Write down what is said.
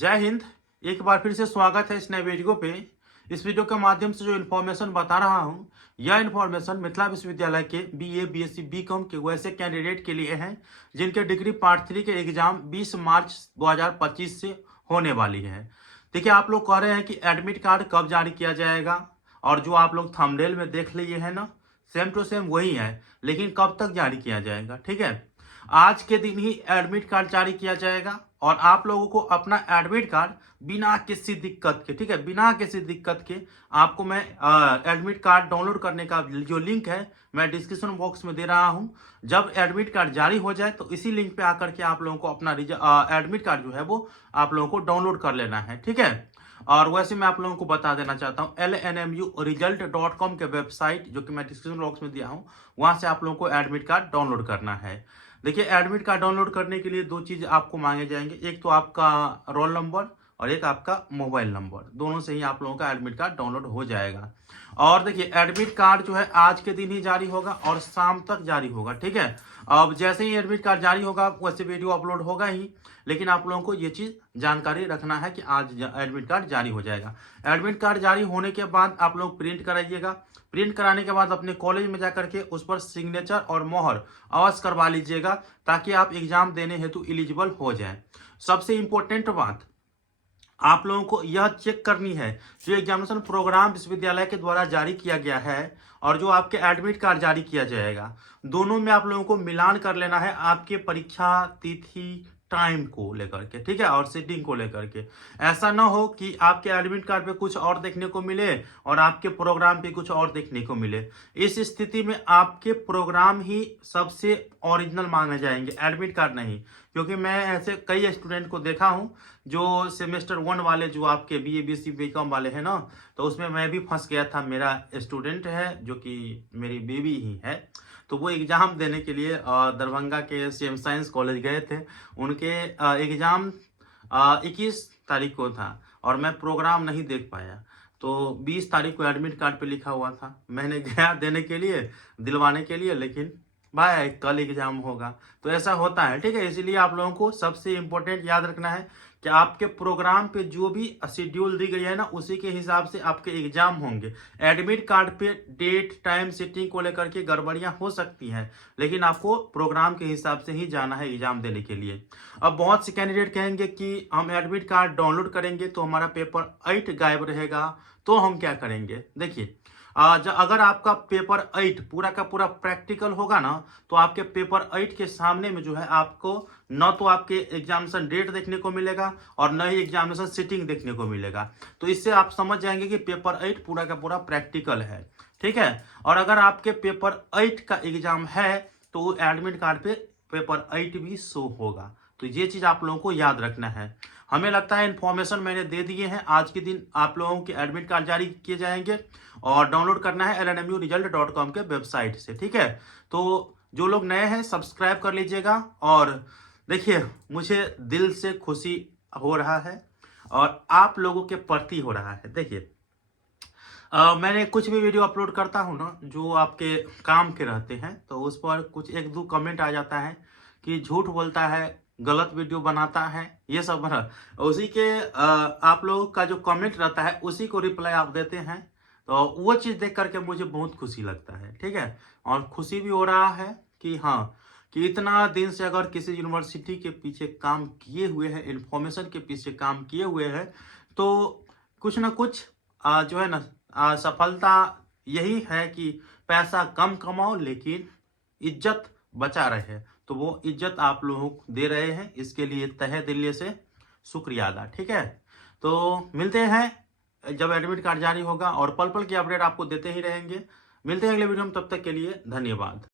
जय हिंद। एक बार फिर से स्वागत है इस नए वीडियो पे। इस वीडियो के माध्यम से जो इन्फॉर्मेशन बता रहा हूँ, यह इन्फॉर्मेशन मिथिला विश्वविद्यालय के बीए, बीएससी, बीकॉम के वैसे कैंडिडेट के लिए है जिनके डिग्री पार्ट 3 के एग्जाम 20 मार्च 2025 से होने वाली है। देखिए, आप लोग कह रहे हैं कि एडमिट कार्ड कब जारी किया जाएगा, और जो आप लोग थंबनेल में देख लिए है ना, सेम टू सेम वही है, लेकिन कब तक जारी किया जाएगा। ठीक है, आज के दिन ही एडमिट कार्ड जारी किया जाएगा और आप लोगों को अपना एडमिट कार्ड बिना किसी दिक्कत के, ठीक है, बिना किसी दिक्कत के आपको मैं एडमिट कार्ड डाउनलोड करने का जो लिंक है मैं डिस्क्रिप्शन बॉक्स में दे रहा हूं। जब एडमिट कार्ड जारी हो जाए तो इसी लिंक पे आकर के आप लोगों को अपना एडमिट कार्ड जो है वो आप लोगों को डाउनलोड कर लेना है। ठीक है, और वैसे मैं आप लोगों को बता देना चाहता हूँ, lnmuresult.com के वेबसाइट जो कि मैं डिस्क्रिप्शन बॉक्स में दिया हूँ, वहां से आप लोगों को एडमिट कार्ड डाउनलोड करना है। देखिए, एडमिट कार्ड डाउनलोड करने के लिए दो चीज आपको मांगे जाएंगे, एक तो आपका रोल नंबर और एक आपका मोबाइल नंबर। दोनों से ही आप लोगों का एडमिट कार्ड डाउनलोड हो जाएगा। और देखिए, एडमिट कार्ड जो है आज के दिन ही जारी होगा और शाम तक जारी होगा। ठीक है, अब जैसे ही एडमिट कार्ड जारी होगा वैसे वीडियो अपलोड होगा ही, लेकिन आप लोगों को ये चीज जानकारी रखना है कि आज एडमिट कार्ड जारी हो जाएगा। एडमिट कार्ड जारी होने के बाद आप लोग प्रिंट कराइएगा। प्रिंट कराने के बाद अपने कॉलेज में जाकर के उस पर सिग्नेचर और मोहर अवश्य करवा लीजिएगा, ताकि आप एग्जाम देने हेतु एलिजिबल हो जाए। सबसे इंपॉर्टेंट बात आप लोगों को यह चेक करनी है, जो एग्जामिनेशन प्रोग्राम विश्वविद्यालय के द्वारा जारी किया गया है और जो आपके एडमिट कार्ड जारी किया जाएगा, दोनों में आप लोगों को मिलान कर लेना है आपके परीक्षा तिथि टाइम को लेकर के। ठीक है, और सीटिंग को लेकर के। ऐसा ना हो कि आपके एडमिट कार्ड पे कुछ और देखने को मिले और आपके प्रोग्राम पे कुछ और देखने को मिले। इस स्थिति में आपके प्रोग्राम ही सबसे ओरिजिनल माने जाएंगे, एडमिट कार्ड नहीं। क्योंकि मैं ऐसे कई स्टूडेंट को देखा हूं जो सेमेस्टर 1 वाले, जो आपके बीए, बीएससी, बीकॉम वाले हैं ना, तो उसमें मैं भी फंस गया था। मेरा स्टूडेंट है जो कि मेरी बेबी ही है, तो वो एग्जाम देने के लिए दरभंगा के सीएम साइंस कॉलेज गए थे। उनके एग्जाम 21 तारीख को था और मैं प्रोग्राम नहीं देख पाया। तो 20 तारीख को एडमिट कार्ड पे लिखा हुआ था, मैंने गया देने के लिए, दिलवाने के लिए, लेकिन भाई कल एग्जाम होगा। तो ऐसा होता है। ठीक है, इसीलिए आप लोगों को सबसे इंपॉर्टेंट याद रखना है कि आपके प्रोग्राम पे जो भी शेड्यूल दी गई है ना, उसी के हिसाब से आपके एग्जाम होंगे। एडमिट कार्ड पे डेट, टाइम, सीटिंग को लेकर के गड़बड़ियां हो सकती हैं, लेकिन आपको प्रोग्राम के हिसाब से ही जाना है एग्जाम देने के लिए। अब बहुत से कैंडिडेट कहेंगे कि हम एडमिट कार्ड डाउनलोड करेंगे तो हमारा पेपर 8 गायब रहेगा, तो हम क्या करेंगे। देखिए, अगर आपका पेपर 8 पूरा का पूरा प्रैक्टिकल होगा ना, तो आपके पेपर 8 के सामने में जो है आपको न तो आपके एग्जामिनेशन डेट देखने को मिलेगा और न ही एग्जामिनेशन सीटिंग देखने को मिलेगा। तो इससे आप समझ जाएंगे कि पेपर 8 पूरा का पूरा प्रैक्टिकल है। ठीक है, और अगर आपके पेपर 8 का एग्जाम है तो एडमिट कार्ड पे पेपर 8 भी शो होगा। तो ये चीज आप लोगों को याद रखना है। हमें लगता है इन्फॉर्मेशन मैंने दे दिए हैं। आज के दिन आप लोगों के एडमिट कार्ड जारी किए जाएंगे और डाउनलोड करना है lnmuresult.com के वेबसाइट से। ठीक है, तो जो लोग नए हैं सब्सक्राइब कर लीजिएगा। और देखिए, मुझे दिल से खुशी हो रहा है और आप लोगों के प्रति हो रहा है। देखिए, मैंने कुछ भी वीडियो अपलोड करता हूँ ना जो आपके काम के रहते हैं, तो उस पर कुछ एक दो कमेंट आ जाता है कि झूठ बोलता है, गलत वीडियो बनाता है, ये सब बना। उसी के आप लोगों का जो कमेंट रहता है उसी को रिप्लाई आप देते हैं, तो वो चीज़ देख करके मुझे बहुत खुशी लगता है। ठीक है, और खुशी भी हो रहा है कि हाँ, कि इतना दिन से अगर किसी यूनिवर्सिटी के पीछे काम किए हुए हैं, इंफॉर्मेशन के पीछे काम किए हुए हैं, तो कुछ ना कुछ जो है ना, सफलता यही है कि पैसा कम कमाओ लेकिन इज्जत बचा रहे। तो वो इज्जत आप लोगों को दे रहे हैं, इसके लिए तहे दिल से शुक्रिया अदा। ठीक है, तो मिलते हैं जब एडमिट कार्ड जारी होगा और पल पल की अपडेट आपको देते ही रहेंगे। मिलते हैं अगले वीडियो में, तब तक के लिए धन्यवाद।